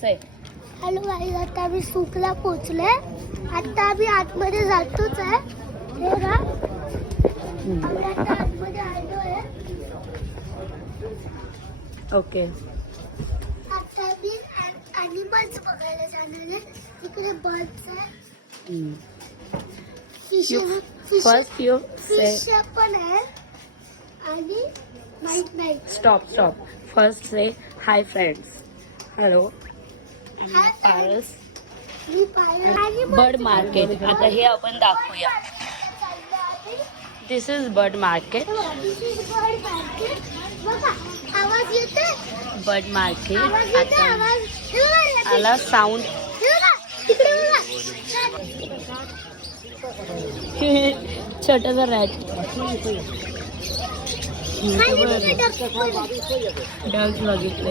से hello guys, आता आम्ही सुकला पोचलोय. आता आम्ही आतमध्ये जातोच आहे. हे बघा, आम्ही आता आतमध्ये आलोय. ओके. आता मी ॲनिमल्स बघायला जाणार आहे. तिकडे बर्ड्स आहे. Fish first you say fish पण आहे आणि माहित नाही. स्टॉप. फर्स्ट से हाय फ्रेंड्स. हॅलो. हाय पारस. मी पाहिलं बर्ड मार्केट. आता हे आपण दाखवूया. दिस इज बर्ड मार्केट. आवाज येते. Bird market. आवाज येते. आता आवाज आला साऊंड. छोटासा रॅट. डॉग्स बघितले.